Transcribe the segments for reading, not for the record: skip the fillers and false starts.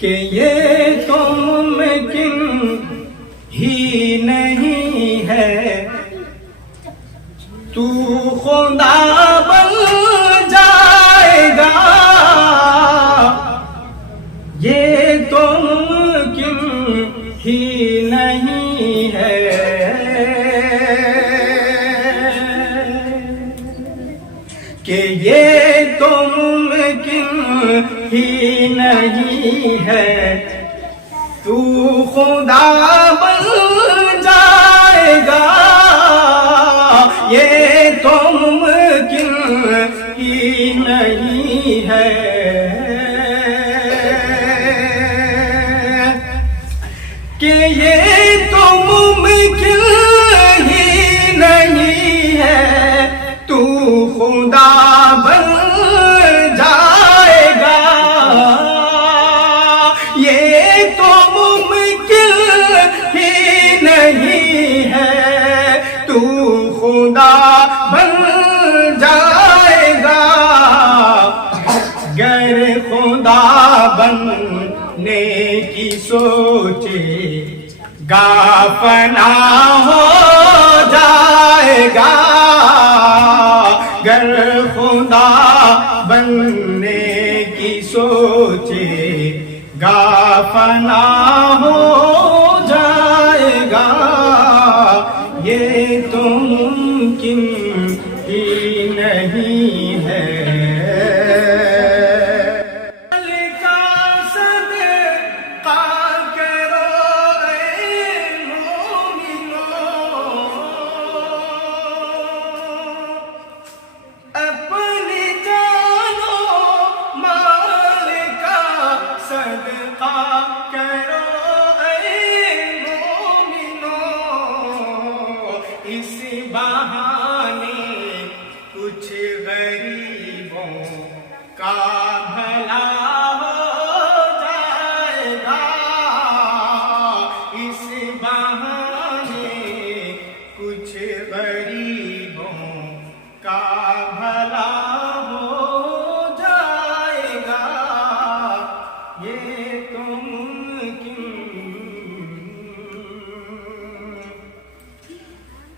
کہ یہ تو ممکن ہی نہیں ہے تو خدا بن جائے گا، یہ تو ممکن ہی نہیں ہے کہ یہ تو ممکن ہی نہیں ہے تو خدا بن جائے گا، یہ تو ممکن ہی نہیں ہے کہ یہ تو ممکن ہی نہیں ہے تو خدا بن جائے گا، یہ تو ممکن ہی نہیں ہے تو خدا بن جائے گا، گر خدا بننے کی سوچے گا فنا ہو جائے گا، گر خدا بننے کی سوچے گا فنا ہو جائے گا، یہ تو ممکن ہی نہیں ہے۔ اس بہانے کچھ غریبوں کا بھلا ہو جائے گا، اس بہانے کچھ غریبوں کا بھلا ہو جائے گا، یہ تو ممکن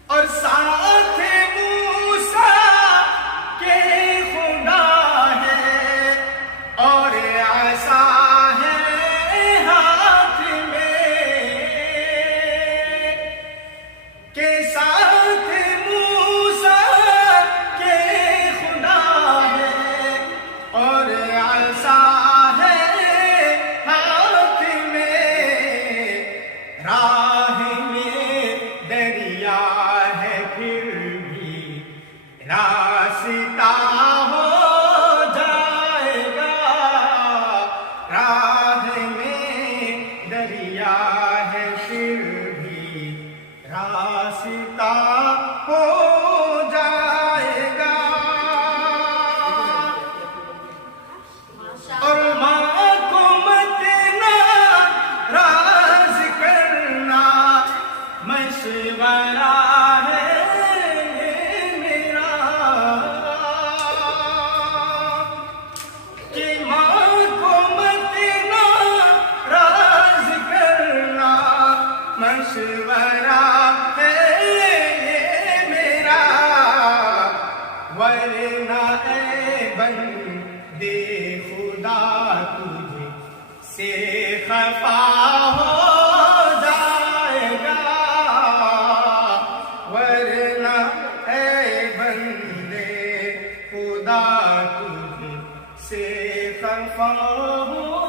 اور ساتھ موسیٰ کے خدا ہے اور عصا ہے ہاتھ میں، کہ ساتھ موسیٰ کے خدا ہے اور عصا ہے ہاتھ میں، راہ میں دریا راستہ ہو جائے گا، راہ میں دریا ہے پھر بھی راستہ ہو جائے گا، اور ماں کو مت ناراض کرنا مشورہ مشورہ ہے یہ میرا، ورنہ اے بندے خدا تجھ سے خفا ہو جائے گا، ورنہ اے بندے خدا تجھ سے خفا ہو